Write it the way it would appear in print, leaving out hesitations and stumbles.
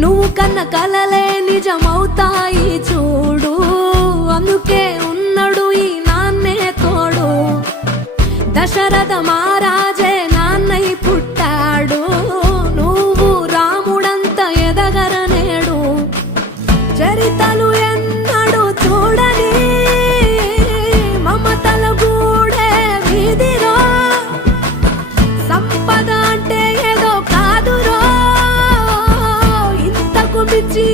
నువ్వు కన్న కలలే నిజమవుతాయి చూడు, అందుకే ఉన్నాడు ఈ నాన్నే తోడు. దశరథ మహారాజే నాన్నై పుట్టాడు, నువ్వు రాముడంత ఎదగరనేడు. చరితలు ఎన్నడు చూడని మమతల గూడే వీధిరో, సంపద అంటే ఏదో కాదురో, ఇంతకు మించి